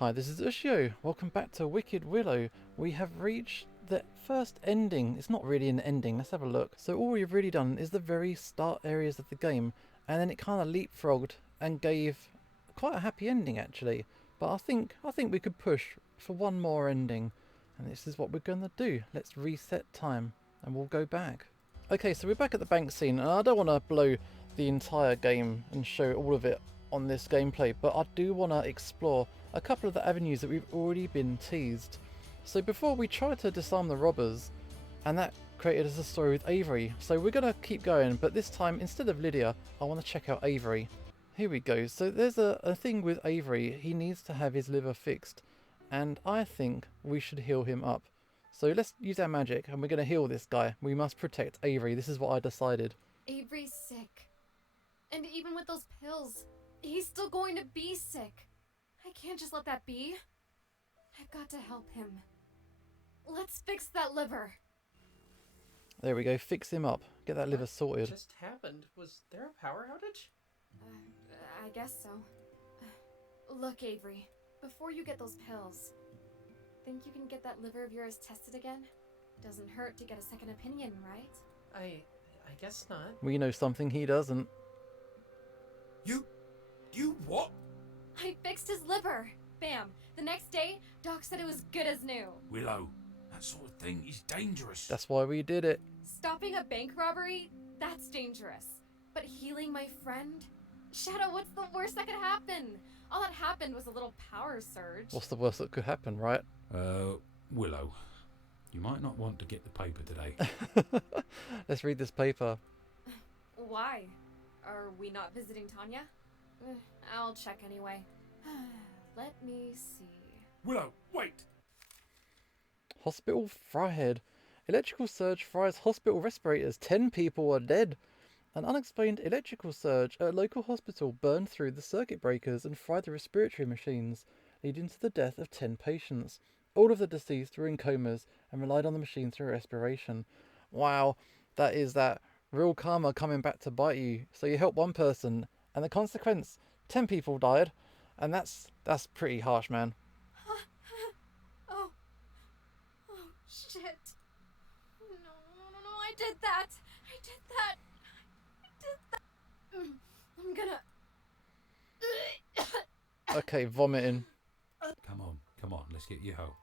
Hi, this is Ushio. Welcome back to Wicked Willow. We have reached the first ending. It's not really an ending. Let's have a look. So all we've really done is the very start areas of the game, and then it kind of leapfrogged and gave quite a happy ending actually. But I think we could push for one more ending, and this is what we're gonna do. Let's reset time, and we'll go back. Okay, so we're back at the bank scene, and I don't want to blow the entire game and show all of it on this gameplay, but I do want to explore a couple of the avenues that we've already been teased. So before we tried to disarm the robbers, and that created us a story with Avery. So we're going to keep going, but this time instead of Lydia, I want to check out Avery. Here we go. So there's a thing with Avery. He needs to have his liver fixed, and I think we should heal him up. So let's use our magic, and we're going to heal this guy. We must protect Avery. This is what I decided. Avery's sick. And even with those pills, he's still going to be sick. I can't just let that be. I've got to help him. Let's fix that liver. There we go. Fix him up. Get that liver sorted. What just happened? Was there a power outage? I guess so. Look, Avery, before you get those pills, think you can get that liver of yours tested again? Doesn't hurt to get a second opinion, right? I guess not. We know something he doesn't. You what? I fixed his liver. Bam. The next day, Doc said it was good as new. Willow, that sort of thing is dangerous. That's why we did it. Stopping a bank robbery? That's dangerous. But healing my friend? Shadow, what's the worst that could happen? All that happened was a little power surge. What's the worst that could happen, right? Willow, you might not want to get the paper today. Let's read this paper. Why? Are we not visiting Tanya? I'll check anyway. Let me see. Willow, wait! Hospital Fryhead. Electrical surge fries hospital respirators. 10 people are dead. An unexplained electrical surge at a local hospital burned through the circuit breakers and fried the respiratory machines, leading to the death of 10 patients. All of the deceased were in comas and relied on the machines for respiration. Wow, that is that real karma coming back to bite you. So you help one person, and the consequence, 10 people died, and that's pretty harsh, man. Oh shit. No, I did that. I'm gonna... Okay, vomiting. Come on, let's get you home.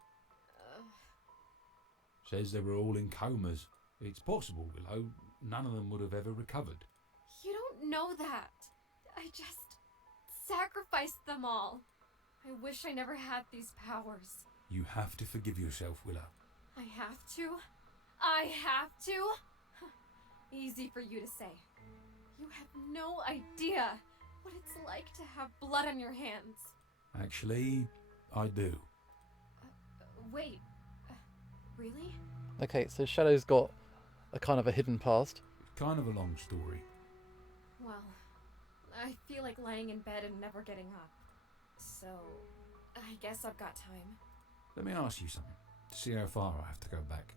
Says they were all in comas. It's possible, Willow. None of them would have ever recovered. You don't know that. I just sacrificed them all. I wish I never had these powers. You have to forgive yourself, Willow. I have to? I have to? Easy for you to say. You have no idea what it's like to have blood on your hands. Actually, I do. Wait. Really? Okay, so Shadow's got a kind of a hidden past. Kind of a long story. Well, I feel like laying in bed and never getting up. So, I guess I've got time. Let me ask you something, to see how far I have to go back.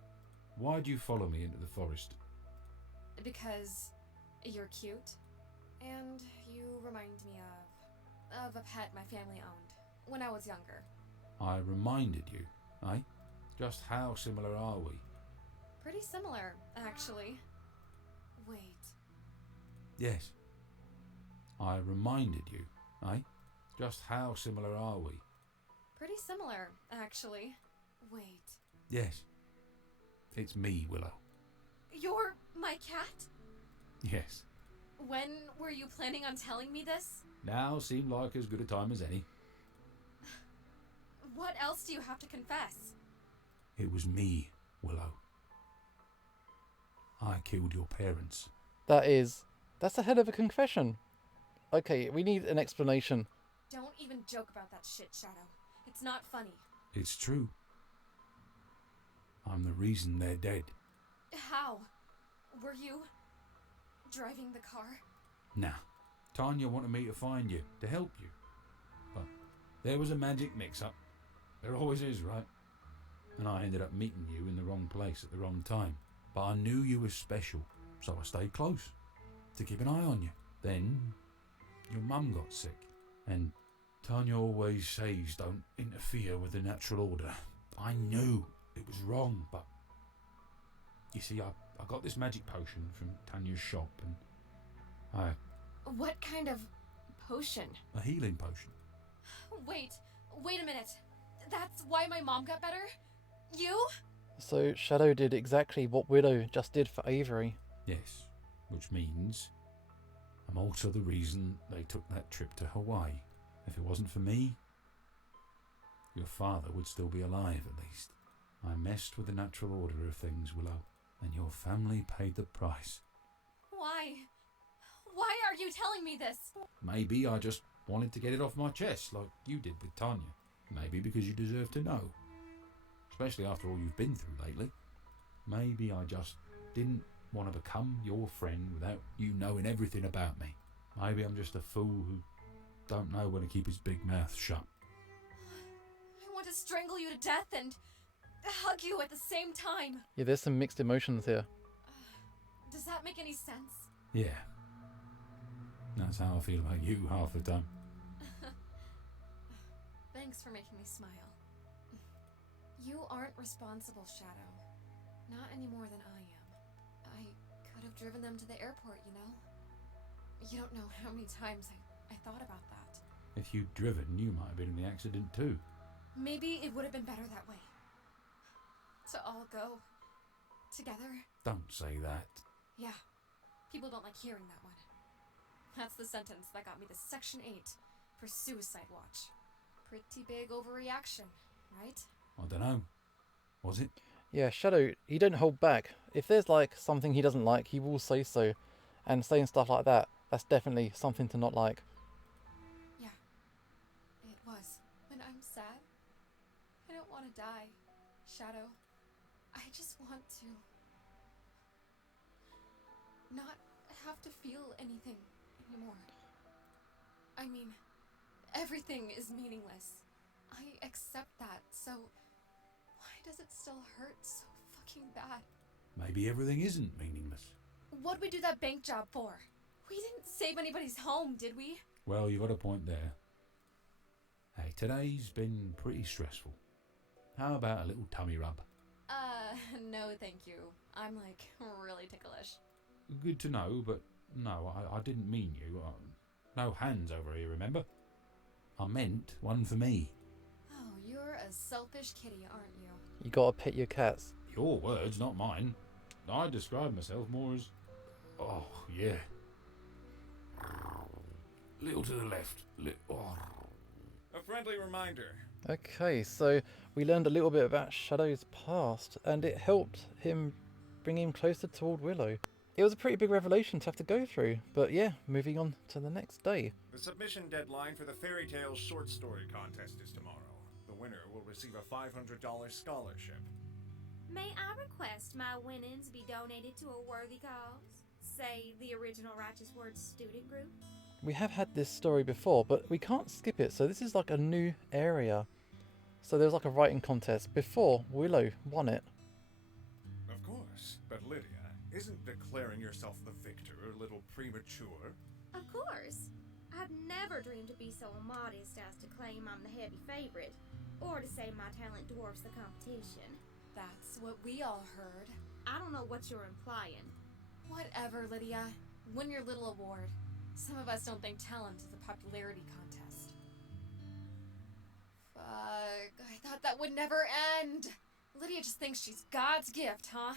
Why'd you follow me into the forest? Because you're cute, and you remind me of a pet my family owned when I was younger. I reminded you, eh? Just how similar are we? Pretty similar, actually. Wait. Yes. I reminded you, eh? Just how similar are we? Pretty similar, actually. Wait. Yes. It's me, Willow. You're my cat? Yes. When were you planning on telling me this? Now seemed like as good a time as any. What else do you have to confess? It was me, Willow. I killed your parents. That's a hell of a confession. Okay, we need an explanation. Don't even joke about that shit, Shadow. It's not funny. It's true. I'm the reason they're dead. How? Were you driving the car? Nah. Tanya wanted me to find you, to help you. But there was a magic mix-up. There always is, right? And I ended up meeting you in the wrong place at the wrong time. But I knew you were special, so I stayed close to keep an eye on you. Then your mum got sick, and Tanya always says don't interfere with the natural order. I knew it was wrong, but you see, I got this magic potion from Tanya's shop, and What kind of potion? a healing potion. Wait a minute. That's why my mom got better? You? So Shadow did exactly what Willow just did for Avery. Yes, which means I'm also the reason they took that trip to Hawaii. If it wasn't for me, your father would still be alive at least. I messed with the natural order of things, Willow, and your family paid the price. Why? Why are you telling me this? Maybe I just wanted to get it off my chest like you did with Tanya. Maybe because you deserve to know. Especially after all you've been through lately. Maybe I just didn't want to become your friend without you knowing everything about me. Maybe I'm just a fool who don't know when to keep his big mouth shut. I want to strangle you to death and hug you at the same time. Yeah, there's some mixed emotions here. Does that make any sense? Yeah. That's how I feel about you half the time. Thanks for making me smile. You aren't responsible, Shadow. Not any more than I am. I could have driven them to the airport, you know? You don't know how many times I thought about that. If you'd driven, you might have been in the accident too. Maybe it would have been better that way. To all go together. Don't say that. Yeah, people don't like hearing that one. That's the sentence that got me the Section 8 for suicide watch. Pretty big overreaction, right? I don't know. Was it? Yeah, Shadow, he don't hold back. If there's like something he doesn't like, he will say so. And saying stuff like that, that's definitely something to not like. Yeah, it was. When I'm sad, I don't want to die, Shadow. I just want to not have to feel anything anymore. I mean, everything is meaningless. I accept that, so why does it still hurt so fucking bad? Maybe everything isn't meaningless. What'd we do that bank job for? We didn't save anybody's home, did we? Well, you got a point there. Hey, today's been pretty stressful. How about a little tummy rub? No thank you. I'm like really ticklish. Good to know, but no, I didn't mean you. No hands over here, remember? I meant one for me. Oh, you're a selfish kitty, aren't you? You gotta pet your cats. Your words, not mine. I describe myself more as... Oh, yeah. Little to the left. A friendly reminder. Okay, so we learned a little bit about Shadow's past, and it helped him bring him closer toward Willow. It was a pretty big revelation to have to go through, but yeah, moving on to the next day. The submission deadline for the Fairy Tales short story contest is tomorrow. The winner will receive a $500 scholarship. May I request my winnings be donated to a worthy cause? Say, the original Righteous Words student group? We have had this story before, but we can't skip it, so this is like a new area. So there's like a writing contest before Willow won it. Of course, but Lydia, isn't declaring yourself the victor a little premature? Of course. I'd never dreamed to be so immodest as to claim I'm the heavy favorite, or to say my talent dwarfs the competition. That's what we all heard. I don't know what you're implying. Whatever, Lydia. Win your little award. Some of us don't think talent is a popularity contest. Fuck, I thought that would never end. Lydia just thinks she's God's gift, huh?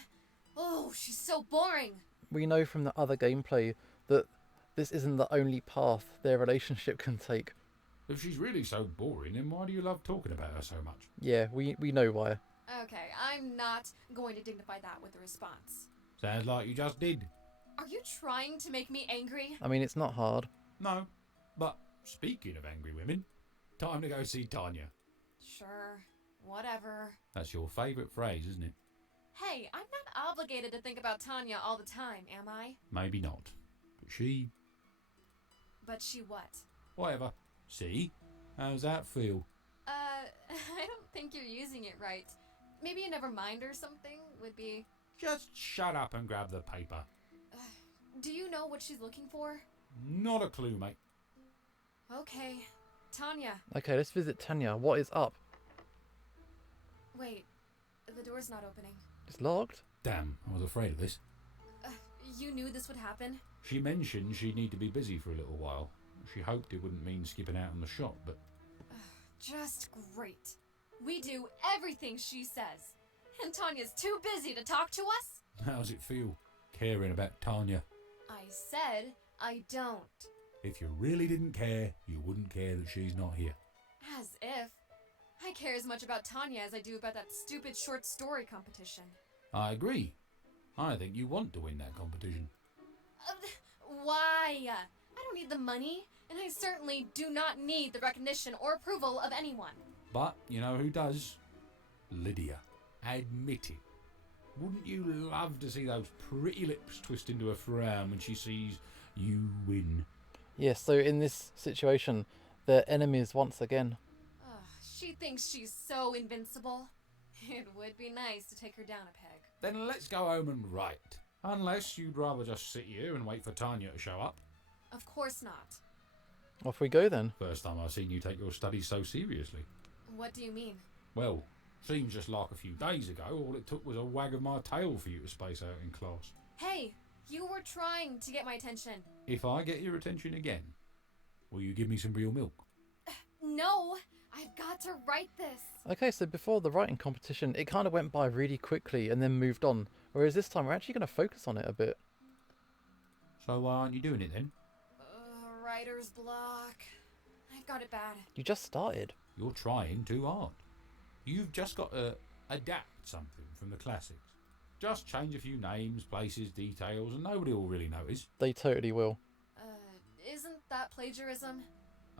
Oh, she's so boring. We know from the other gameplay that this isn't the only path their relationship can take. If she's really so boring, then why do you love talking about her so much? Yeah, we know why. Okay, I'm not going to dignify that with a response. Sounds like you just did. Are you trying to make me angry? I mean, it's not hard. No, but speaking of angry women, time to go see Tanya. Sure, whatever. That's your favourite phrase, isn't it? Hey, I'm not obligated to think about Tanya all the time, am I? Maybe not. But she... But she what? Whatever. See? How's that feel? I don't think you're using it right. Maybe a never mind or something would be... Just shut up and grab the paper. Do you know what she's looking for? Not a clue, mate. Okay, Tanya. Okay, let's visit Tanya. What is up? Wait, the door's not opening. It's locked? Damn, I was afraid of this. You knew this would happen? She mentioned she'd need to be busy for a little while. She hoped it wouldn't mean skipping out on the shop, but... Just great. We do everything she says. And Tanya's too busy to talk to us? How's it feel, caring about Tanya? I said I don't. If you really didn't care, you wouldn't care that she's not here. As if. I care as much about Tanya as I do about that stupid short story competition. I agree. I think you want to win that competition. Why? I don't need the money, and I certainly do not need the recognition or approval of anyone. But you know who does? Lydia. Admit it. Wouldn't you love to see those pretty lips twist into a frown when she sees you win? Yes, so in this situation, they're enemies once again. She thinks she's so invincible. It would be nice to take her down a peg. Then let's go home and write. Unless you'd rather just sit here and wait for Tanya to show up. Of course not. Off we go then. First time I've seen you take your studies so seriously. What do you mean? Well, seems just like a few days ago, all it took was a wag of my tail for you to space out in class. Hey, you were trying to get my attention. If I get your attention again, will you give me some real milk? No, I've got to write this. Okay, so before the writing competition, it kind of went by really quickly and then moved on. Whereas this time, we're actually going to focus on it a bit. So why aren't you doing it then? Writer's block. I've got it bad. You just started. You're trying too hard. You've just got to adapt something from the classics. Just change a few names, places, details, and nobody will really notice. They totally will. Isn't that plagiarism?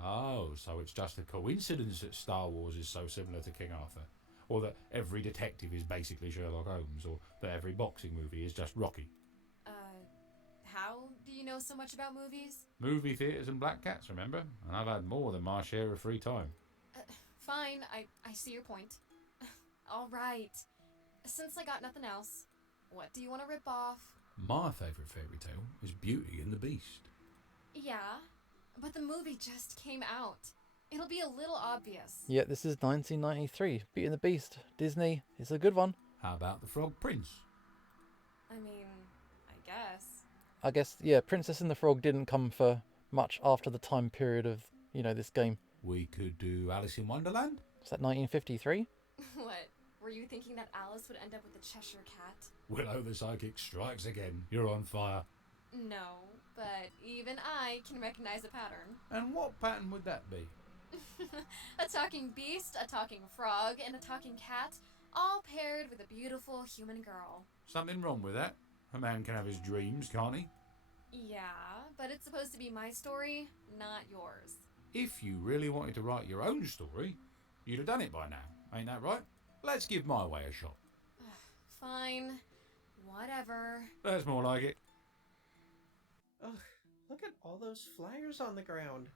Oh, so it's just a coincidence that Star Wars is so similar to King Arthur? Or that every detective is basically Sherlock Holmes? Or that every boxing movie is just Rocky? How do you know so much about movies? Movie theatres and black cats, remember? And I've had more than my share of free time. Fine, I see your point. All right. Since I got nothing else, what do you want to rip off? My favourite fairy tale is Beauty and the Beast. Yeah, but the movie just came out. It'll be a little obvious. Yeah, this is 1993. Beauty and the Beast. Disney. It's a good one. How about the Frog Prince? I mean, I guess. I guess, yeah, Princess and the Frog didn't come for much after the time period of, this game. We could do Alice in Wonderland? Was that 1953? What? Were you thinking that Alice would end up with the Cheshire Cat? Willow the Psychic strikes again. You're on fire. No, but even I can recognize a pattern. And what pattern would that be? A talking beast, a talking frog, and a talking cat, all paired with a beautiful human girl. Something wrong with that? A man can have his dreams, can't he? Yeah, but it's supposed to be my story, not yours. If you really wanted to write your own story, you'd have done it by now. Ain't that right? Let's give my way a shot. Fine. Whatever. That's more like it. Ugh, look at all those flyers on the ground.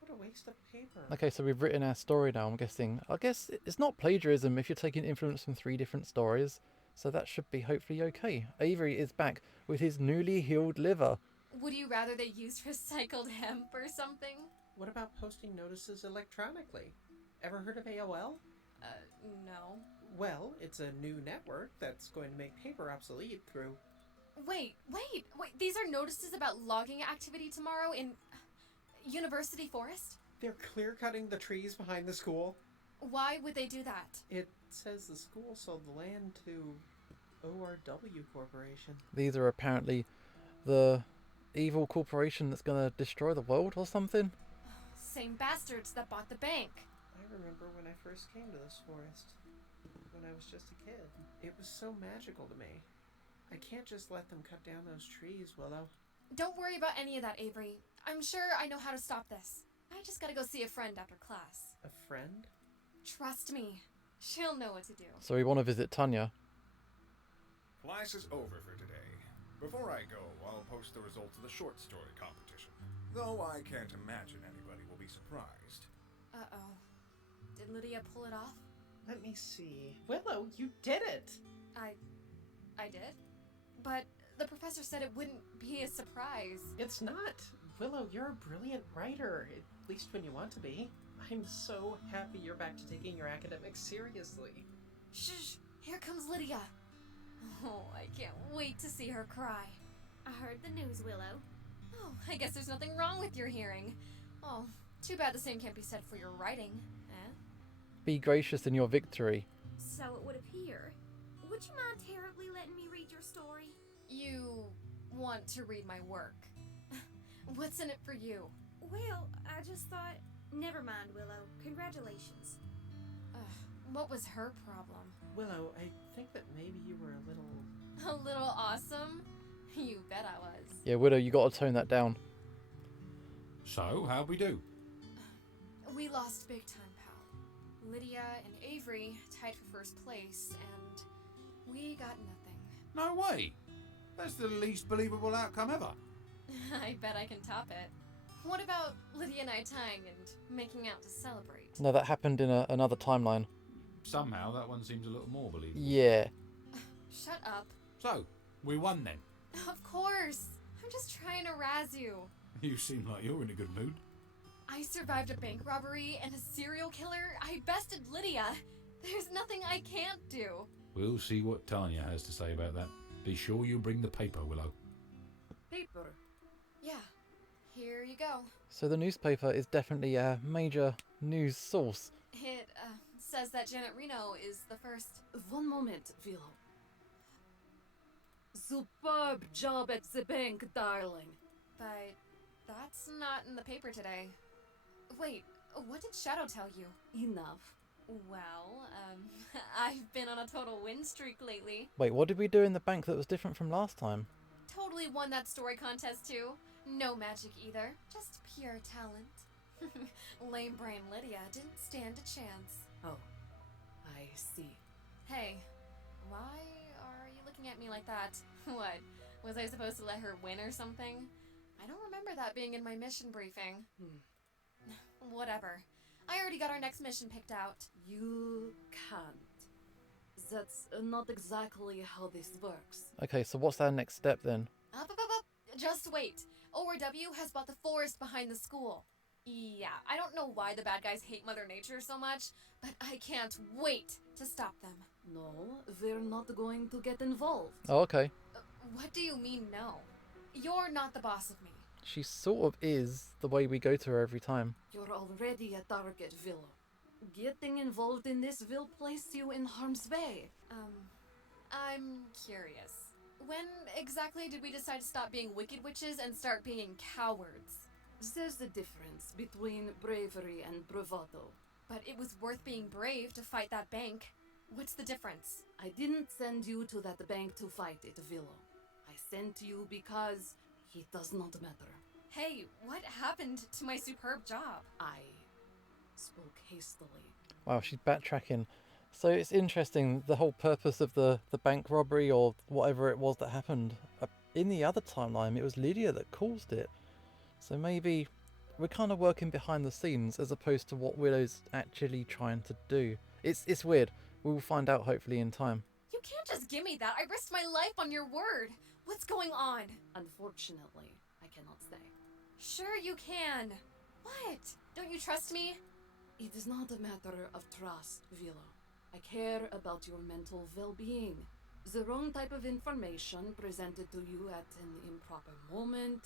What a waste of paper. Okay, so we've written our story now, I'm guessing. I guess it's not plagiarism if you're taking influence from 3 different stories. So that should be hopefully okay. Avery is back with his newly healed liver. Would you rather they used recycled hemp or something? What about posting notices electronically? Ever heard of AOL? No. Well, it's a new network that's going to make paper obsolete through... Wait, these are notices about logging activity tomorrow in University Forest? They're clear-cutting the trees behind the school. Why would they do that? It says the school sold the land to ORW Corporation. These are apparently the evil corporation that's going to destroy the world or something. Same bastards that bought the bank. I remember when I first came to this forest, when I was just a kid. It was so magical to me. I can't just let them cut down those trees, Willow. Don't worry about any of that, Avery. I'm sure I know how to stop this. I just gotta go see a friend after class. A friend? Trust me. She'll know what to do. So we want to visit Tanya. Class is over for today. Before I go, I'll post the results of the short story competition. Though I can't imagine anybody will be surprised. Uh-oh. Did Lydia pull it off? Let me see. Willow, you did it! I did? But the professor said it wouldn't be a surprise. It's not. Willow, you're a brilliant writer, at least when you want to be. I I'm so happy you're back to taking your academics seriously. Shh! Here comes Lydia. Oh, I can't wait to see her cry. I heard the news, Willow. Oh, I guess there's nothing wrong with your hearing. Oh, too bad the same can't be said for your writing. Eh? Be gracious in your victory. So it would appear. Would you mind terribly letting me read your story? You want to read my work. What's in it for you? Well, I just thought. Never mind, Willow. Congratulations. What was her problem? Willow, I think that maybe you were a little... A little awesome? You bet I was. Yeah, Widow, you got to tone that down. So, how'd we do? We lost big time, pal. Lydia and Avery tied for first place, and we got nothing. No way! That's the least believable outcome ever. I bet I can top it. What about Lydia and I tying and making out to celebrate? No, that happened in another timeline. Somehow that one seems a little more believable. Yeah. Shut up. So, we won then. Of course. I'm just trying to razz you. You seem like you're in a good mood. I survived a bank robbery and a serial killer. I bested Lydia. There's nothing I can't do. We'll see what Tanya has to say about that. Be sure you bring the paper, Willow. Paper. Yeah. Here you go. So the newspaper is definitely a major news source. It says that Janet Reno is the first. One moment, Willow. Superb job at the bank, darling. But that's not in the paper today. Wait, what did Shadow tell you? Enough. Well, I've been on a total win streak lately. Wait, what did we do in the bank that was different from last time? Totally won that story contest too. No magic either, just pure talent. Lame brain Lydia didn't stand a chance. Oh, I see. Hey, why are you looking at me like that? What, was I supposed to let her win or something? I don't remember that being in my mission briefing. Whatever. I already got our next mission picked out. You can't. That's not exactly how this works. Okay, so what's our next step then? Up. Just wait. ORW has bought the forest behind the school. Yeah, I don't know why the bad guys hate Mother Nature so much, but I can't wait to stop them. No, we're not going to get involved. Oh, okay. What do you mean, no? You're not the boss of me. She sort of is the way we go to her every time. You're already a target, Willow. Getting involved in this will place you in harm's way. I'm curious. When exactly did we decide to stop being wicked witches and start being cowards? There's a difference between bravery and bravado. But it was worth being brave to fight that bank. What's the difference? I didn't send you to that bank to fight it, Willow. I sent you because it does not matter. Hey, what happened to my superb job? I spoke hastily. Wow, she's backtracking. So it's interesting, the whole purpose of the bank robbery or whatever it was that happened. In the other timeline, it was Lydia that caused it. So maybe we're kind of working behind the scenes as opposed to what Willow's actually trying to do. It's weird. We'll find out hopefully in time. You can't just give me that. I risked my life on your word. What's going on? Unfortunately, I cannot say. Sure you can. What? Don't you trust me? It is not a matter of trust, Willow. I care about your mental well-being. The wrong type of information presented to you at an improper moment.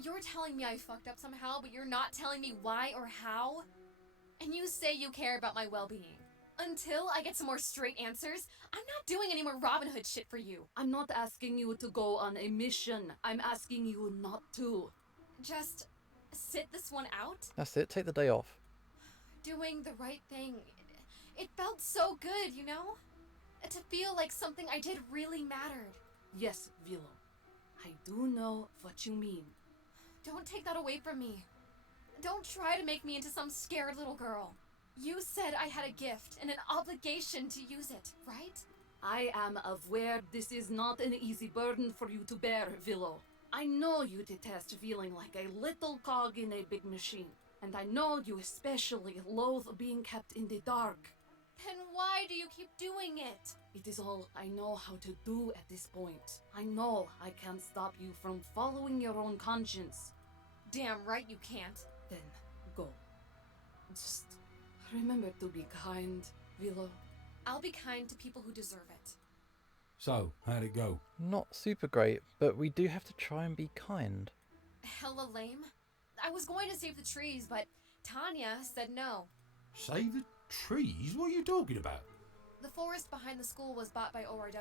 You're telling me I fucked up somehow, but you're not telling me why or how? And you say you care about my well-being. Until I get some more straight answers, I'm not doing any more Robin Hood shit for you. I'm not asking you to go on a mission. I'm asking you not to. Just sit this one out? That's it, take the day off. Doing the right thing. It felt so good, you know? To feel like something I did really mattered. Yes, Willow. I do know what you mean. Don't take that away from me. Don't try to make me into some scared little girl. You said I had a gift and an obligation to use it, right? I am aware this is not an easy burden for you to bear, Willow. I know you detest feeling like a little cog in a big machine. And I know you especially loathe being kept in the dark. Then why do you keep doing it? It is all I know how to do at this point. I know I can't stop you from following your own conscience. Damn right you can't. Then go. Just remember to be kind, Willow. I'll be kind to people who deserve it. So, how'd it go? Not super great, but we do have to try and be kind. Hella lame. I was going to save the trees, but Tanya said no. Save the trees? What are you talking about? The forest behind the school was bought by ORW.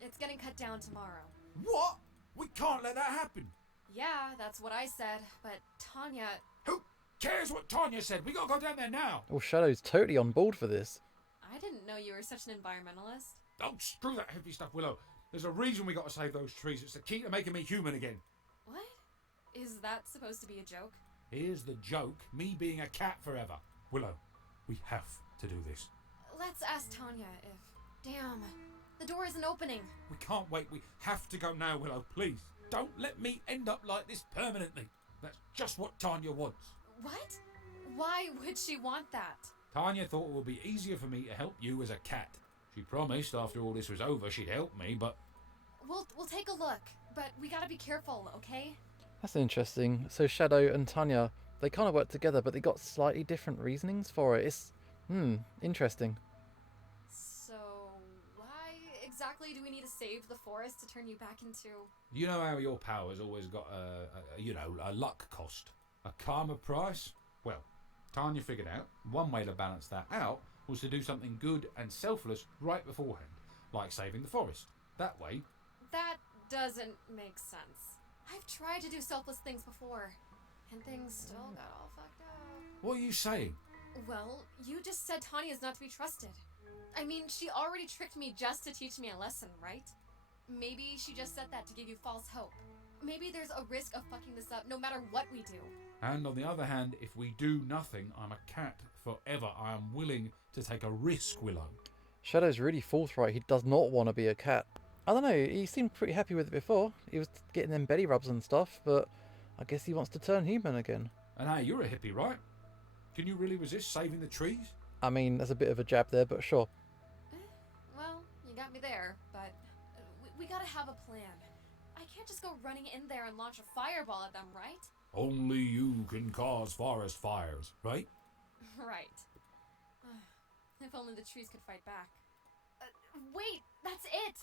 It's getting cut down tomorrow. What? We can't let that happen. Yeah, that's what I said, but Tanya... Who cares what Tanya said? We gotta go down there now. Oh, Shadow's totally on board for this. I didn't know you were such an environmentalist. Oh, screw that heavy stuff, Willow. There's a reason we gotta save those trees. It's the key to making me human again. What? Is that supposed to be a joke? Here's the joke, me being a cat forever. Willow, we have to do this. Let's ask Tanya if... Damn, the door isn't opening. We can't wait. We have to go now, Willow, please. Don't let me end up like this permanently. That's just what Tanya wants. What? Why would she want that? Tanya thought it would be easier for me to help you as a cat. She promised after all this was over she'd help me, but... We'll take a look, but we gotta be careful, okay? That's interesting. So Shadow and Tanya, they kind of work together, but they got slightly different reasonings for it. It's, interesting. So, why exactly do we need to save the forest to turn you back into... You know how your power's always got a luck cost? A karma price? Well, Tanya figured out one way to balance that out was to do something good and selfless right beforehand, like saving the forest. That way... That doesn't make sense. I've tried to do selfless things before, and things still got all fucked up. What are you saying? Well, you just said Tanya's not to be trusted. I mean, she already tricked me just to teach me a lesson, right? Maybe she just said that to give you false hope. Maybe there's a risk of fucking this up no matter what we do. And on the other hand, if we do nothing, I'm a cat forever. I am willing to take a risk, Willow. Shadow's really forthright. He does not want to be a cat. I don't know, he seemed pretty happy with it before. He was getting them belly rubs and stuff, but I guess he wants to turn human again. And hey, you're a hippie, right? Can you really resist saving the trees? I mean, there's a bit of a jab there, but sure. Well, you got me there, but we gotta have a plan. I can't just go running in there and launch a fireball at them, right? Only you can cause forest fires, right? Right. If only the trees could fight back. Wait, that's it!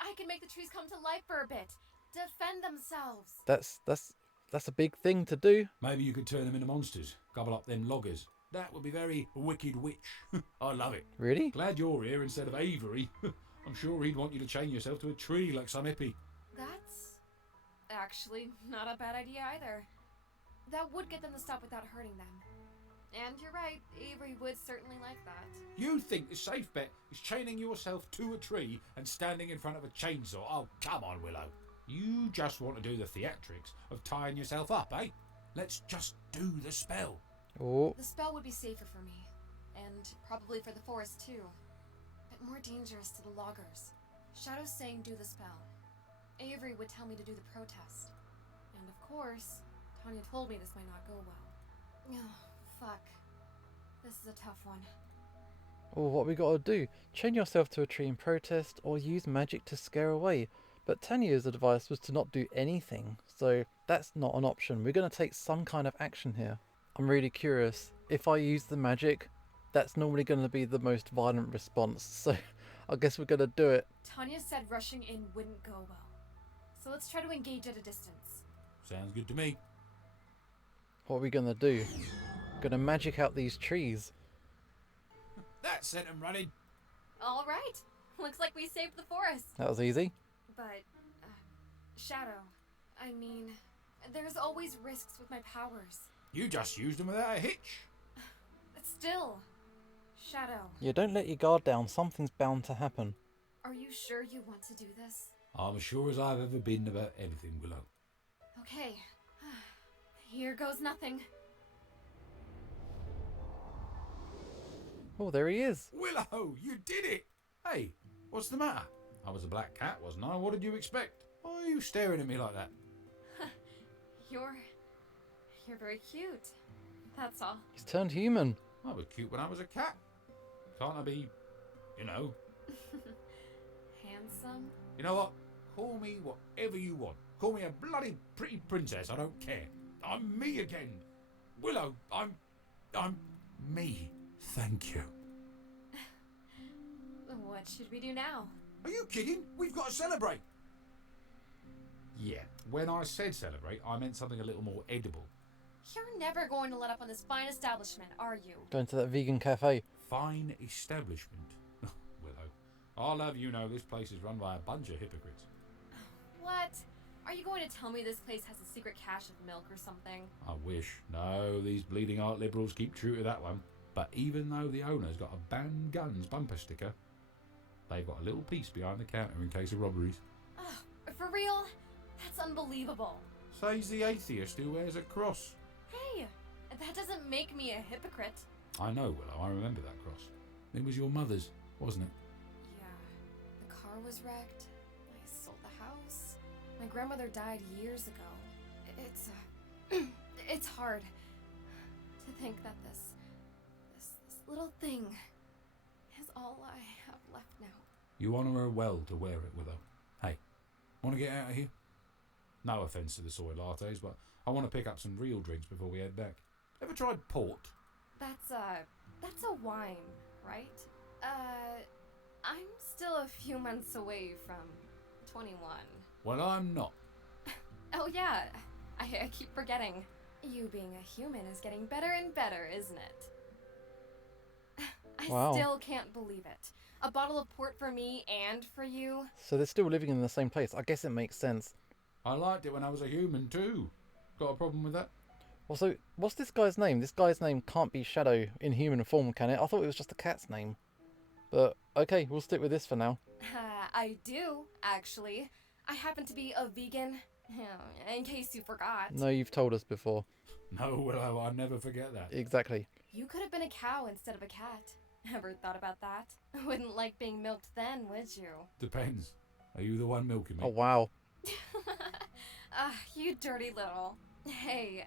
I can make the trees come to life for a bit. Defend themselves. That's a big thing to do. Maybe you could turn them into monsters, gobble up them loggers. That would be very wicked witch. I love it. Really? Glad you're here instead of Avery. I'm sure he'd want you to chain yourself to a tree like some hippie. That's actually not a bad idea either. That would get them to stop without hurting them. And you're right, Avery would certainly like that. You think the safe bet is chaining yourself to a tree and standing in front of a chainsaw? Oh, come on, Willow. You just want to do the theatrics of tying yourself up, eh? Let's just do the spell. Oh, The spell would be safer for me, and probably for the forest too, but more dangerous to the loggers. Shadow's saying do the spell. Avery would tell me to do the protest. And of course, Tanya told me this might not go well. Oh, fuck. This is a tough one. oh, what we gotta do? Chain yourself to a tree in protest, or use magic to scare away. But Tanya's advice was to not do anything, so that's not an option. We're gonna take some kind of action here. I'm really curious. If I use the magic, that's normally gonna be the most violent response, so I guess we're gonna do it. Tanya said rushing in wouldn't go well. So let's try to engage at a distance. Sounds good to me. What are we gonna do? Gonna magic out these trees. That sent him running. All right. Looks like we saved the forest. That was easy. But, Shadow, I mean, there's always risks with my powers. You just used them without a hitch. But still, Shadow, Yeah, don't let your guard down. Something's bound to happen. are you sure you want to do this? I'm as sure as I've ever been about anything, Willow. Okay, here goes nothing. Oh, there he is. Willow, you did it! Hey, what's the matter? I was a black cat, wasn't I? What did you expect? Why are you staring at me like that? You're very cute. That's all. He's turned human. I was cute when I was a cat. Can't I be, you know? Handsome? You know what? Call me whatever you want. Call me a bloody pretty princess, I don't care. I'm me again. Willow, I'm Me. Thank you. What should we do now? Are you kidding? We've got to celebrate. Yeah, when I said celebrate, I meant something a little more edible. You're never going to let up on this fine establishment, are you? Going to that vegan cafe. Fine establishment. Willow, I'll have you know this place is run by a bunch of hypocrites. What? Are you going to tell me this place has a secret cache of milk or something? I wish. No, these bleeding art liberals keep true to that one. But even though the owner's got a ban guns bumper sticker, they've got a little piece behind the counter in case of robberies. Ugh, for real? That's unbelievable. Says the atheist who wears a cross. Hey, that doesn't make me a hypocrite. I know, Willow, I remember that cross. It was your mother's, wasn't it? Yeah, the car was wrecked. I sold the house. My grandmother died years ago. It's hard to think that this little thing is all I have left now. You honour her well to wear it, Willow. Hey, want to get out of here? No offence to the soy lattes, but I want to pick up some real drinks before we head back. Ever tried port? That's a wine, right? I'm still a few months away from 21. Well, I'm not. Oh yeah, I keep forgetting. You being a human is getting better and better, isn't it? I Wow. still can't believe it. A bottle of port for me and for you. So they're still living in the same place. I guess it makes sense. I liked it when I was a human too. Got a problem with that? Also, what's this guy's name? This guy's name can't be Shadow in human form, can it? I thought it was just a cat's name. But, okay, we'll stick with this for now. I do, actually. I happen to be a vegan, in case you forgot. No, you've told us before. No, Willow, I'll never forget that. Exactly. You could have been a cow instead of a cat. Ever thought about that? Wouldn't like being milked then, would you? Depends. Are you the one milking me? Oh, wow. You dirty little. Hey,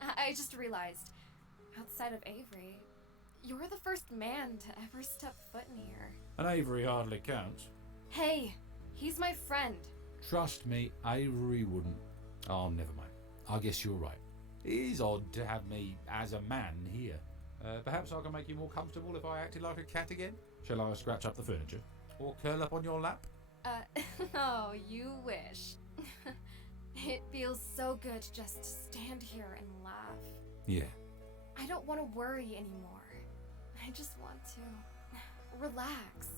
I just realized, outside of Avery, you're the first man to ever step foot in here. And Avery hardly counts. Hey, he's my friend. Trust me, Avery wouldn't. Oh, never mind. I guess you're right. It is odd to have me as a man here. Perhaps I can make you more comfortable if I acted like a cat again? Shall I scratch up the furniture? Or curl up on your lap? Oh, you wish. It feels so good to just stand here and laugh. Yeah. I don't want to worry anymore. I just want to relax,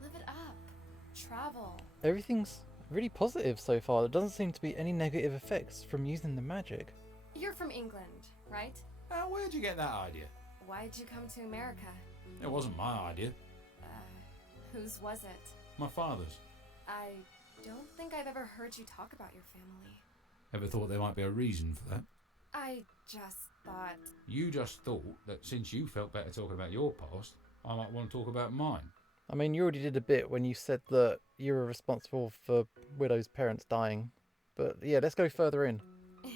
live it up, travel. Everything's really positive so far. There doesn't seem to be any negative effects from using the magic. You're from England, right? Where'd you get that idea? Why'd you come to America? It wasn't my idea. Whose was it? My father's. I don't think I've ever heard you talk about your family. Ever thought there might be a reason for that? I just thought... You just thought that since you felt better talking about your past, I might want to talk about mine. I mean, you already did a bit when you said that you were responsible for Widow's parents dying. But yeah, let's go further in.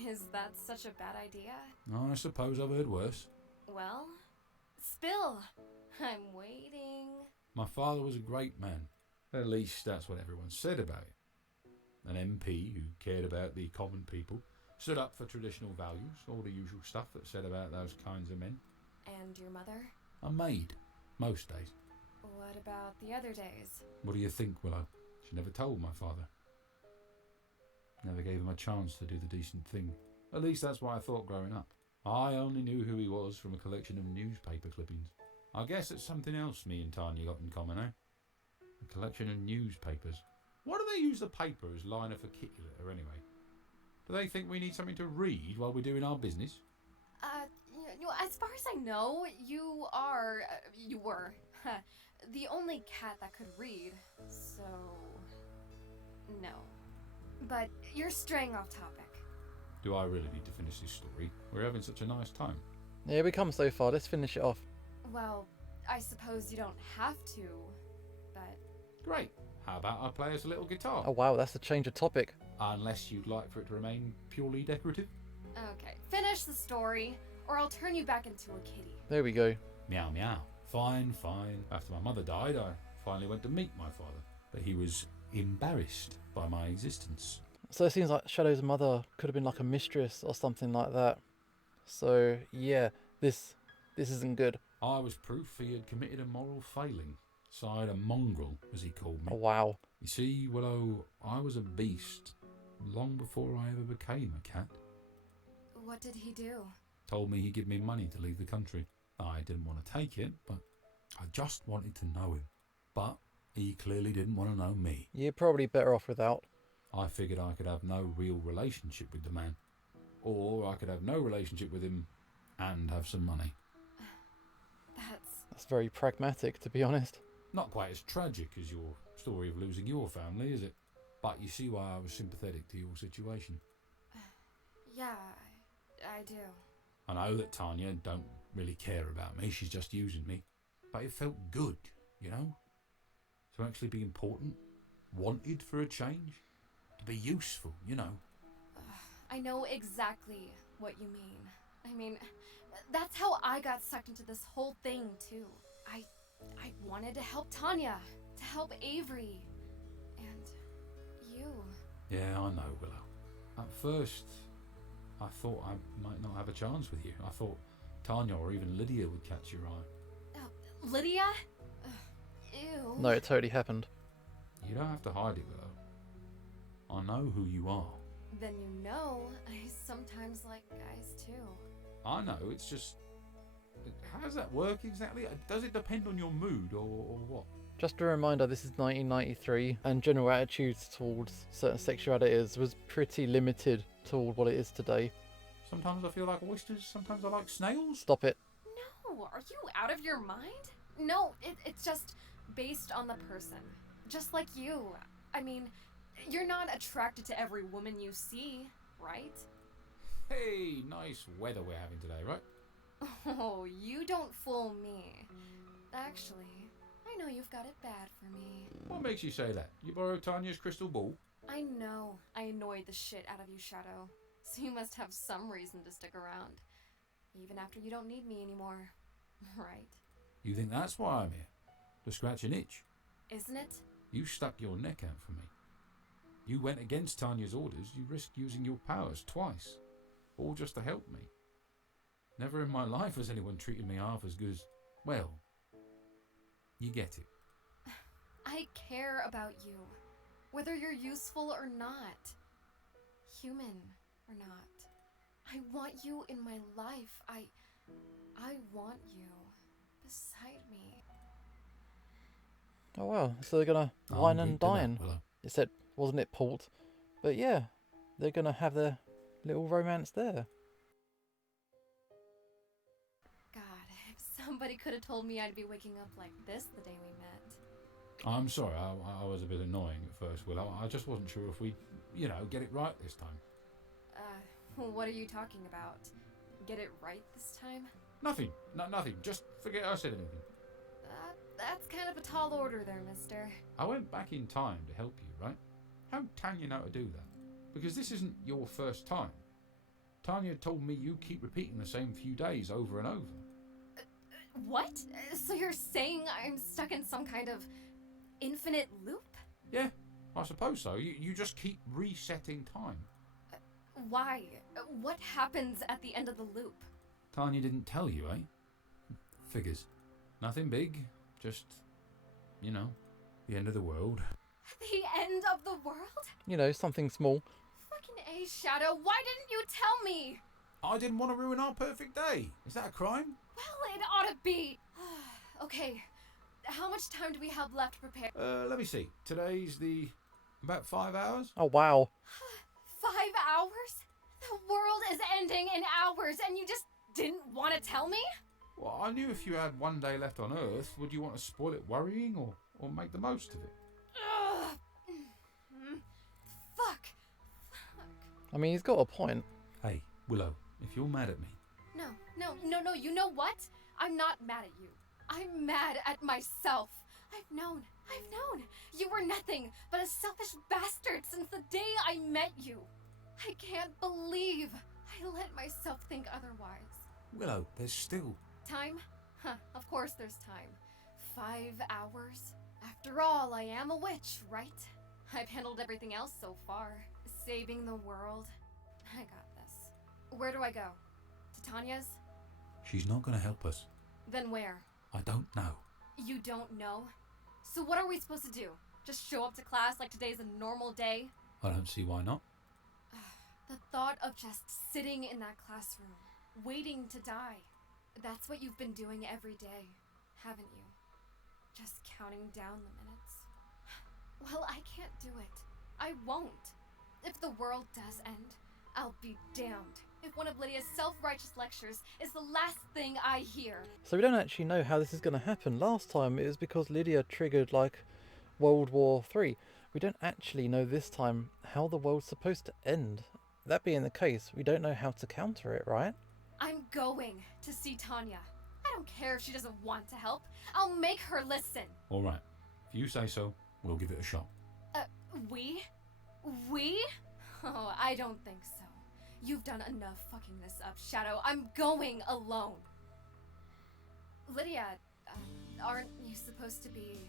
Is that such a bad idea? I suppose I've heard worse. Well, spill. I'm waiting. My father was a great man. At least that's what everyone said about him. An MP who cared about the common people, stood up for traditional values, all the usual stuff that's said about those kinds of men. And your mother? A maid, most days. What about the other days? What do you think, Willow? She never told my father. Never gave him a chance to do the decent thing. At least that's what I thought growing up. I only knew who he was from a collection of newspaper clippings. I guess it's something else me and Tanya got in common, eh? A collection of newspapers. Why do they use the paper as liner for kitty litter anyway? Do they think we need something to read while we're doing our business? As far as I know, you were, the only cat that could read, so... no. But you're straying off topic. Do I really need to finish this story? We're having such a nice time. Yeah, we come so far. Let's finish it off. Well, I suppose you don't have to, but... Great. How about I play us a little guitar? Oh wow, that's a change of topic. Unless you'd like for it to remain purely decorative. Okay, finish the story, or I'll turn you back into a kitty. There we go. Meow meow. Fine, fine. After my mother died, I finally went to meet my father. But he was embarrassed by my existence. So it seems like Shadow's mother could have been like a mistress or something like that. So yeah, this isn't good. I was proof he had committed a moral failing. Side a mongrel, as he called me. Oh, wow. You see, Willow, I was a beast long before I ever became a cat. What did he do? Told me he'd give me money to leave the country. I didn't want to take it, but I just wanted to know him. But he clearly didn't want to know me. You're probably better off without. I figured I could have no real relationship with the man. Or I could have no relationship with him and have some money. That's very pragmatic, to be honest. Not quite as tragic as your story of losing your family, is it? But you see why I was sympathetic to your situation. Yeah, I do. I know that Tanya don't really care about me, she's just using me. But it felt good, you know? To actually be important, wanted for a change, to be useful, you know? I know exactly what you mean. I mean, that's how I got sucked into this whole thing, too. I wanted to help Tanya, to help Avery, and you. Yeah, I know, Willow. At first, I thought I might not have a chance with you. I thought Tanya or even Lydia would catch your eye. Lydia? Ew. No, it totally happened. You don't have to hide it, Willow. I know who you are. Then you know, I sometimes like guys too. I know, it's just... How does that work exactly? Does it depend on your mood or what? Just a reminder, this is 1993, and general attitudes towards certain sexualities was pretty limited toward what it is today. Sometimes I feel like oysters, sometimes I like snails. Stop it. No, are you out of your mind? No, it's just based on the person. Just like you. I mean, you're not attracted to every woman you see, right? Hey, nice weather we're having today, right? Oh, you don't fool me. Actually, I know you've got it bad for me. What makes you say that? You borrowed Tanya's crystal ball? I know I annoyed the shit out of you, Shadow. So you must have some reason to stick around. Even after you don't need me anymore. Right? You think that's why I'm here? To scratch an itch? Isn't it? You stuck your neck out for me. You went against Tanya's orders, you risked using your powers twice. All just to help me. Never in my life has anyone treated me half as good as... Well, you get it. I care about you. Whether you're useful or not. Human or not. I want you in my life. I want you beside me. Oh wow, so they're gonna I'll wine and agree to that, dine. Willow. It said, wasn't it Port? But yeah, they're gonna have their little romance there. God, if somebody could have told me I'd be waking up like this the day we met. I'm sorry, I was a bit annoying at first, Willow. I just wasn't sure if we'd, get it right this time. What are you talking about? Get it right this time? Nothing. Nothing. Just forget I said anything. That's kind of a tall order there, mister. I went back in time to help you, right? How'd Tanya know to do that? Because this isn't your first time. Tanya told me you keep repeating the same few days over and over. What? So you're saying I'm stuck in some kind of infinite loop? Yeah, I suppose so. You just keep resetting time. Why? What happens at the end of the loop? Tanya didn't tell you, eh? Figures. Nothing big. Just, the end of the world. The end of the world? You know, something small. Fucking A, Shadow, why didn't you tell me? I didn't want to ruin our perfect day. Is that a crime? Well, it ought to be. Okay, how much time do we have left to prepare? Let me see. Today's about 5 hours? Oh wow. 5 hours? The world is ending in hours and you just didn't want to tell me? Well, I knew if you had one day left on Earth, would you want to spoil it worrying or make the most of it? Ugh. Fuck. I mean, he's got a point. Hey, Willow, if you're mad at me... No, you know what? I'm not mad at you. I'm mad at myself. I've known. You were nothing but a selfish bastard since the day I met you. I can't believe I let myself think otherwise. Willow, there's still... Time? Of course there's time. 5 hours? After all, I am a witch, right? I've handled everything else so far. Saving the world. I got this. Where do I go? To Tanya's? She's not going to help us. Then where? I don't know. You don't know? So what are we supposed to do? Just show up to class like today's a normal day? I don't see why not. The thought of just sitting in that classroom, waiting to die. That's what you've been doing every day, haven't you? Just counting down the minutes. Well, I can't do it. I won't. If the world does end, I'll be damned if one of Lydia's self-righteous lectures is the last thing I hear. So we don't actually know how this is going to happen. Last time it was because Lydia triggered like World War III. We don't actually know this time how the world's supposed to end. That being the case, we don't know how to counter it, right? I'm going to see Tanya. I don't care if she doesn't want to help. I'll make her listen. All right. If you say so, we'll give it a shot. We? We? Oh, I don't think so. You've done enough fucking this up, Shadow. I'm going alone. Lydia, aren't you supposed to be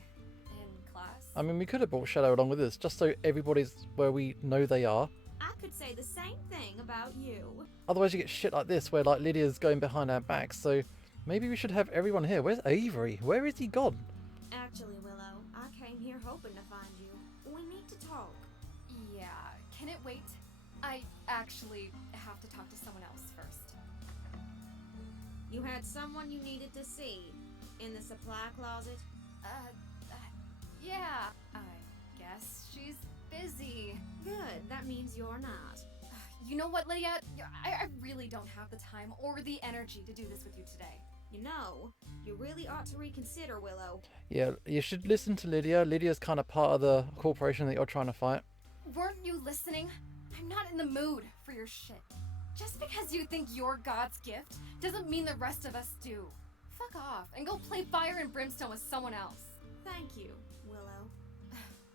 in class? I mean, we could have brought Shadow along with us, just so everybody's where we know they are. I could say the same thing about you. Otherwise you get shit like this, where like Lydia's going behind our backs, so maybe we should have everyone here. Where's Avery? Where is he gone? Actually, Willow, I came here hoping to find you. We need to talk. Yeah, can it wait? I actually have to talk to someone else first. You had someone you needed to see in the supply closet? Yeah, I guess she's busy. Good, that means you're not. You know what, Lydia? I really don't have the time or the energy to do this with you today. You know, you really ought to reconsider, Willow. Yeah, you should listen to Lydia. Lydia's kind of part of the corporation that you're trying to fight. Weren't you listening? I'm not in the mood for your shit. Just because you think you're God's gift doesn't mean the rest of us do. Fuck off and go play fire and brimstone with someone else. Thank you, Willow.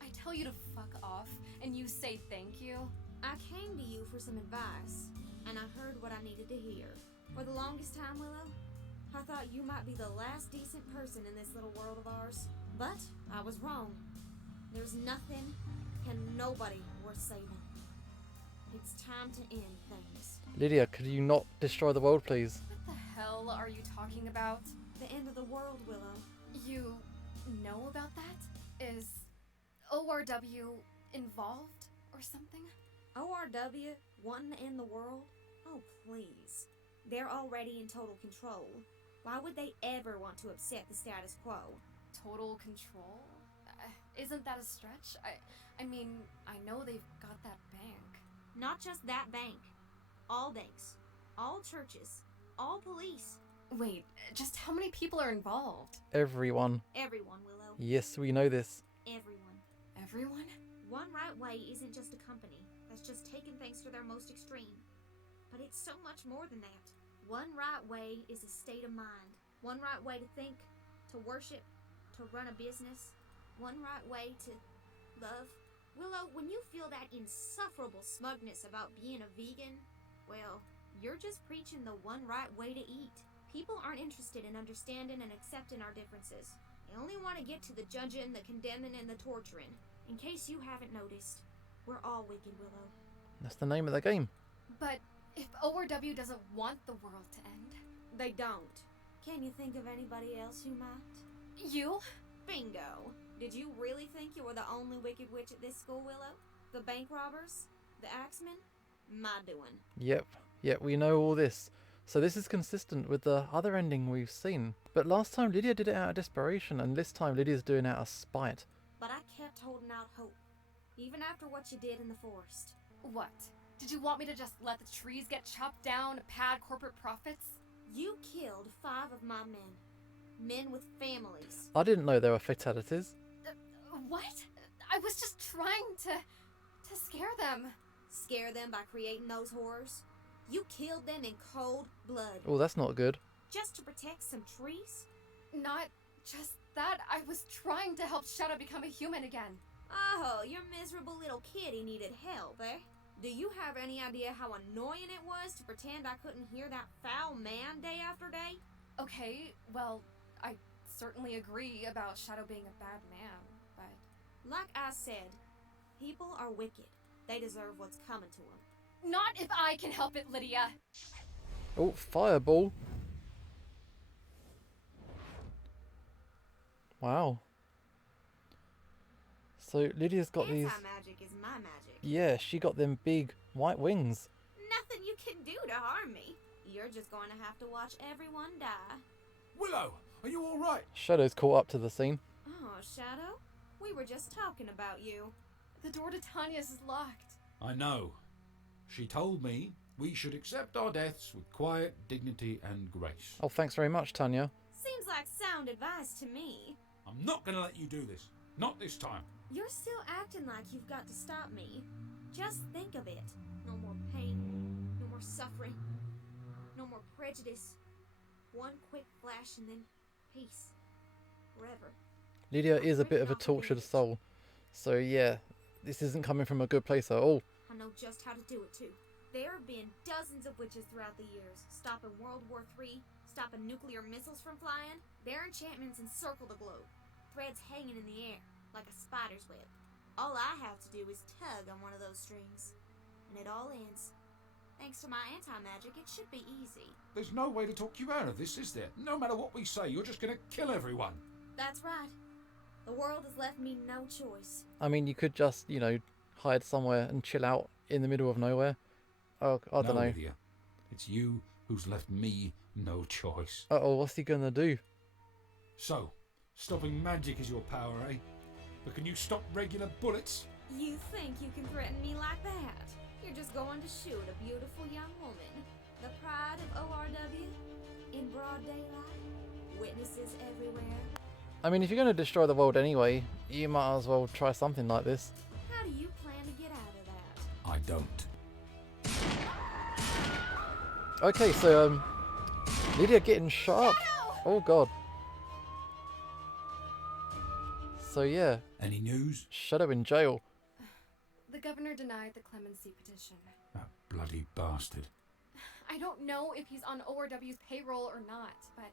I tell you to fuck off and you say thank you. I came to you for some advice, and I heard what I needed to hear. For the longest time, Willow, I thought you might be the last decent person in this little world of ours. But I was wrong. There's nothing and nobody worth saving. It's time to end things. Lydia, could you not destroy the world, please? What the hell are you talking about? The end of the world, Willow. You know about that? Is ORW involved or something? ORW wanting to end the world? Oh, please. They're already in total control. Why would they ever want to upset the status quo? Total control? Isn't that a stretch? I mean, I know they've got that bank. Not just that bank. All banks. All churches. All police. Wait, just how many people are involved? Everyone. Everyone, Willow. Yes, we know this. Everyone. Everyone? One right way isn't just a company that's just taken things to their most extreme. But it's so much more than that. One right way is a state of mind. One right way to think, to worship, to run a business. One right way to love. Willow, when you feel that insufferable smugness about being a vegan, well, you're just preaching the one right way to eat. People aren't interested in understanding and accepting our differences. They only want to get to the judging, the condemning, and the torturing. In case you haven't noticed, we're all wicked, Willow. That's the name of the game. But if ORW doesn't want the world to end... They don't. Can you think of anybody else who might? You? Bingo. Did you really think you were the only wicked witch at this school, Willow? The bank robbers? The axemen? My doing. Yep, we know all this. So this is consistent with the other ending we've seen. But last time Lydia did it out of desperation, and this time Lydia's doing it out of spite. But I kept holding out hope, even after what you did in the forest. What? Did you want me to just let the trees get chopped down to pad corporate profits? You killed 5 of my men. Men with families. I didn't know there were fatalities. What? I was just trying to scare them. Scare them by creating those horrors? You killed them in cold blood. Oh, that's not good. Just to protect some trees? Not just that. I was trying to help Shadow become a human again. Oh, your miserable little kitty needed help, eh? Do you have any idea how annoying it was to pretend I couldn't hear that foul man day after day? Okay, well, I certainly agree about Shadow being a bad man, but... Like I said, people are wicked. They deserve what's coming to them. Not if I can help it, Lydia. Oh, fireball. Wow. So Lydia's got these. Anti-magic is my magic. Yeah, she got them big white wings. Nothing you can do to harm me. You're just going to have to watch everyone die. Willow, are you all right? Shadow's caught up to the scene. Oh, Shadow? We were just talking about you. The door to Tanya's is locked. I know. She told me we should accept our deaths with quiet dignity and grace. Oh, thanks very much, Tanya. Seems like sound advice to me. I'm not going to let you do this. Not this time. You're still acting like you've got to stop me. Just think of it. No more pain. No more suffering. No more prejudice. One quick flash and then peace. Forever. Lydia is a bit of a tortured soul. So yeah, this isn't coming from a good place at all. I know just how to do it too. There have been dozens of witches throughout the years, stopping World War III, stopping nuclear missiles from flying. Their enchantments encircle the globe, threads hanging in the air, like a spider's web. All I have to do is tug on one of those strings, and it all ends. Thanks to my anti-magic, it should be easy. There's no way to talk you out of this, is there? No matter what we say, you're just going to kill everyone. That's right. The world has left me no choice. I mean, you could just, you know, hide somewhere and chill out in the middle of nowhere. Oh, I don't know. Lydia. It's you who's left me no choice. Uh-oh, what's he gonna do? So, stopping magic is your power, eh? But can you stop regular bullets? You think you can threaten me like that? You're just going to shoot a beautiful young woman, the pride of ORW, in broad daylight, witnesses everywhere. I mean, if you're gonna destroy the world anyway, you might as well try something like this. How do you plan to get out of that? I don't. Okay, so, Lydia getting shot up. Oh, God. So, yeah, Any news? Shadow in jail. The governor denied the clemency petition. That bloody bastard. I don't know if he's on ORW's payroll or not, but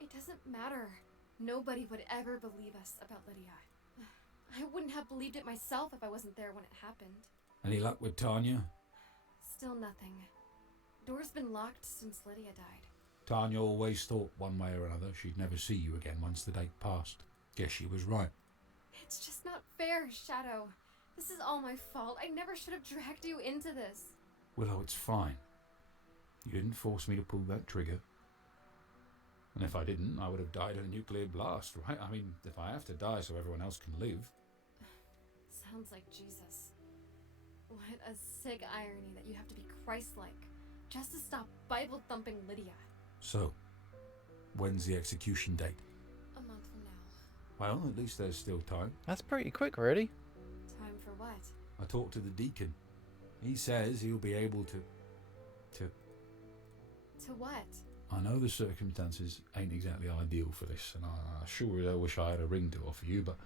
it doesn't matter. Nobody would ever believe us about Lydia. I wouldn't have believed it myself if I wasn't there when it happened. Any luck with Tanya? Still nothing. Door's been locked since Lydia died. Tanya always thought one way or another she'd never see you again once the date passed. Guess she was right. It's just not fair, Shadow. This is all my fault. I never should have dragged you into this. Willow, it's fine. You didn't force me to pull that trigger. And if I didn't, I would have died in a nuclear blast, right? I mean, if I have to die so everyone else can live. Sounds like Jesus. What a sick irony that you have to be Christ-like just to stop Bible-thumping Lydia. So, when's the execution date? A month from now. Well, at least there's still time. That's pretty quick, really. Time for what? I talked to the deacon. He says he'll be able to... To what? I know the circumstances ain't exactly ideal for this, and I sure wish I had a ring to offer you, but...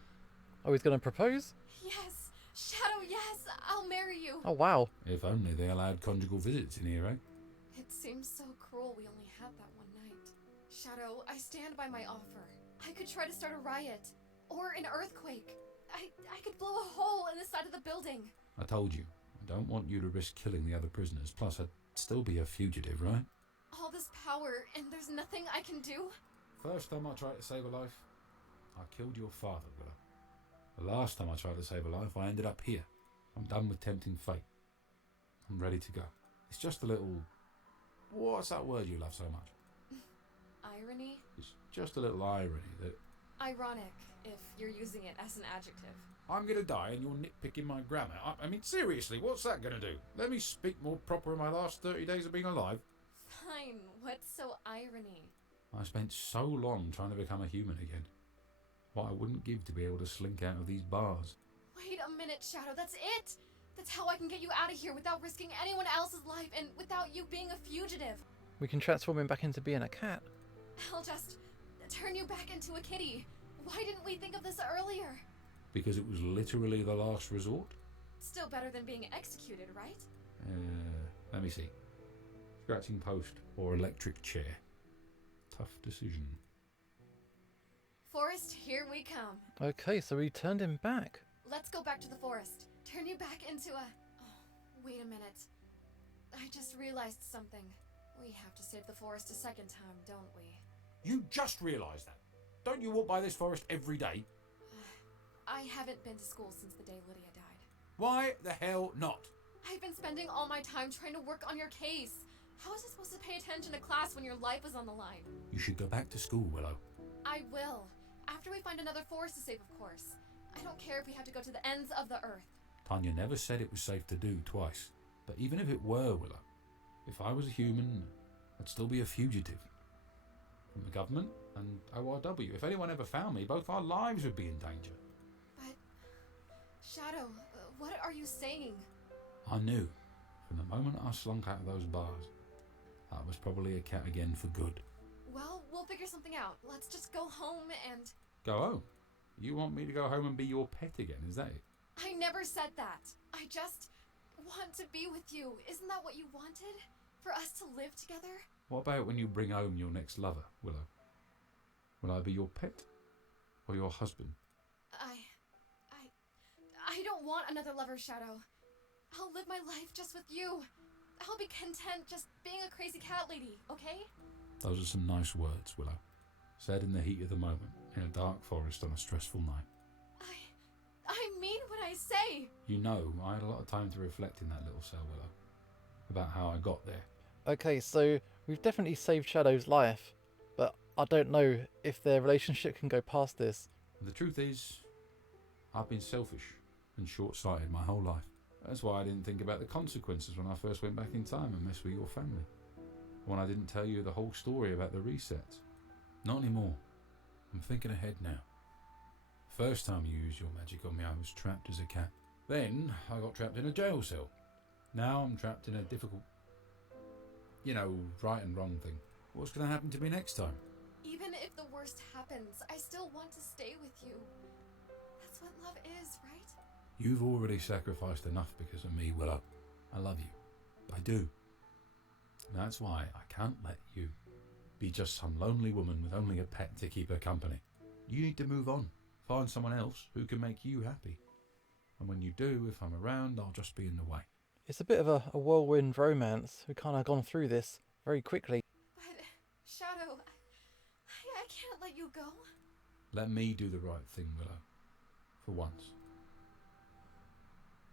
Oh, he's gonna propose? Yes! Shadow, yes! I'll marry you! Oh, wow. If only they allowed conjugal visits in here, eh? It seems so cruel we only had that one night. Shadow, I stand by my offer. I could try to start a riot. Or an earthquake. I could blow a hole in the side of the building. I told you, I don't want you to risk killing the other prisoners, plus I'd still be a fugitive, right? All this power, and there's nothing I can do? First time I tried to save a life, I killed your father, Willow. The last time I tried to save a life, I ended up here. I'm done with tempting fate. I'm ready to go. It's just a little... What's that word you love so much? Irony? It's just a little irony that Ironic, if you're using it as an adjective. I'm going to die and you're nitpicking my grammar. I mean, seriously, what's that going to do? Let me speak more proper in my last 30 days of being alive? Fine, what's so irony? I spent so long trying to become a human again. What I wouldn't give to be able to slink out of these bars. Wait a minute, Shadow, that's it! That's how I can get you out of here without risking anyone else's life and without you being a fugitive. We can transform him back into being a cat. I'll just turn you back into a kitty. Why didn't we think of this earlier? Because it was literally the last resort? Still better than being executed, right? Let me see. Scratching post or electric chair? Tough decision. Forest, here we come. Okay, so we turned him back. Let's go back to the forest. Turn you back into a... Oh, wait a minute. I just realized something. We have to save the forest a second time, don't we? You just realised that? Don't you walk by this forest every day? I haven't been to school since the day Lydia died. Why the hell not? I've been spending all my time trying to work on your case. How was I supposed to pay attention to class when your life is on the line? You should go back to school, Willow. I will. After we find another forest to save, of course. I don't care if we have to go to the ends of the earth. Tanya never said it was safe to do twice. But even if it were, Willow, if I was a human, I'd still be a fugitive. From the government and ORW. If anyone ever found me, both our lives would be in danger. But, Shadow, what are you saying? I knew, from the moment I slunk out of those bars, I was probably a cat again for good. Well, we'll figure something out. Let's just go home and... Go home? You want me to go home and be your pet again, is that it? I never said that. I just want to be with you. Isn't that what you wanted? For us to live together? What about when you bring home your next lover, Willow? Will I be your pet? Or your husband? I don't want another lover, Shadow. I'll live my life just with you. I'll be content just being a crazy cat lady, okay? Those are some nice words, Willow. Said in the heat of the moment, in a dark forest on a stressful night. I mean what I say. You know, I had a lot of time to reflect in that little cell, Willow. About how I got there. Okay, so we've definitely saved Shadow's life, but I don't know if their relationship can go past this. And the truth is, I've been selfish and short-sighted my whole life. That's why I didn't think about the consequences when I first went back in time and messed with your family. When I didn't tell you the whole story about the resets. Not anymore. I'm thinking ahead now. First time you used your magic on me, I was trapped as a cat. Then I got trapped in a jail cell. Now I'm trapped in a difficult, right and wrong thing. What's going to happen to me next time? Even if the worst happens, I still want to stay with you. That's what love is, right? You've already sacrificed enough because of me, Willow. I love you. I do. And that's why I can't let you be just some lonely woman with only a pet to keep her company. You need to move on. Find someone else who can make you happy. And when you do, if I'm around, I'll just be in the way. It's a bit of a whirlwind romance. We've kind of gone through this very quickly. But, Shadow, I can't let you go. Let me do the right thing, Willow. For once.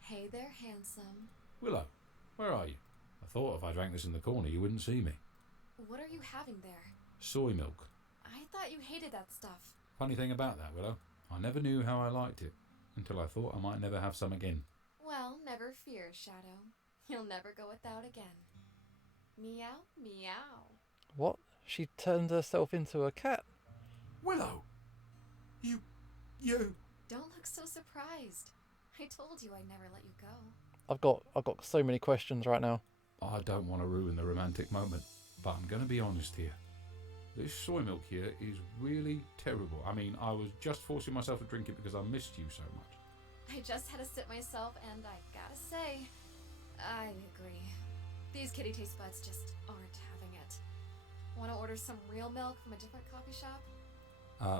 Hey there, handsome. Willow, where are you? I thought if I drank this in the corner, you wouldn't see me. What are you having there? Soy milk. I thought you hated that stuff. Funny thing about that, Willow, I never knew how I liked it, until I thought I might never have some again. Well, never fear, Shadow. You'll never go without again. Meow, meow. What? She turned herself into a cat? Willow! You... Don't look so surprised. I told you I'd never let you go. I've got so many questions right now. I don't want to ruin the romantic moment, but I'm going to be honest here. This soy milk here is really terrible. I mean, I was just forcing myself to drink it because I missed you so much. I just had a sip myself, and I gotta say, I agree. These kitty taste buds just aren't having it. Want to order some real milk from a different coffee shop?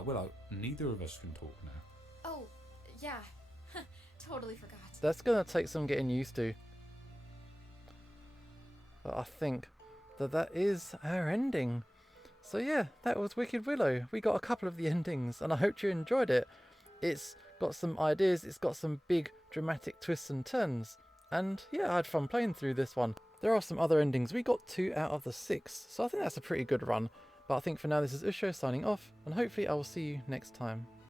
Willow, neither of us can talk now. Oh, yeah. Totally forgot. That's going to take some getting used to. But I think that is our ending. So yeah, that was Wicked Willow. We got a couple of the endings, and I hope you enjoyed it. It's got some ideas, it's got some big dramatic twists and turns. And yeah, I had fun playing through this one. There are some other endings. We got 2 out of the 6, so I think that's a pretty good run. But I think for now this is Usho signing off, and hopefully I will see you next time.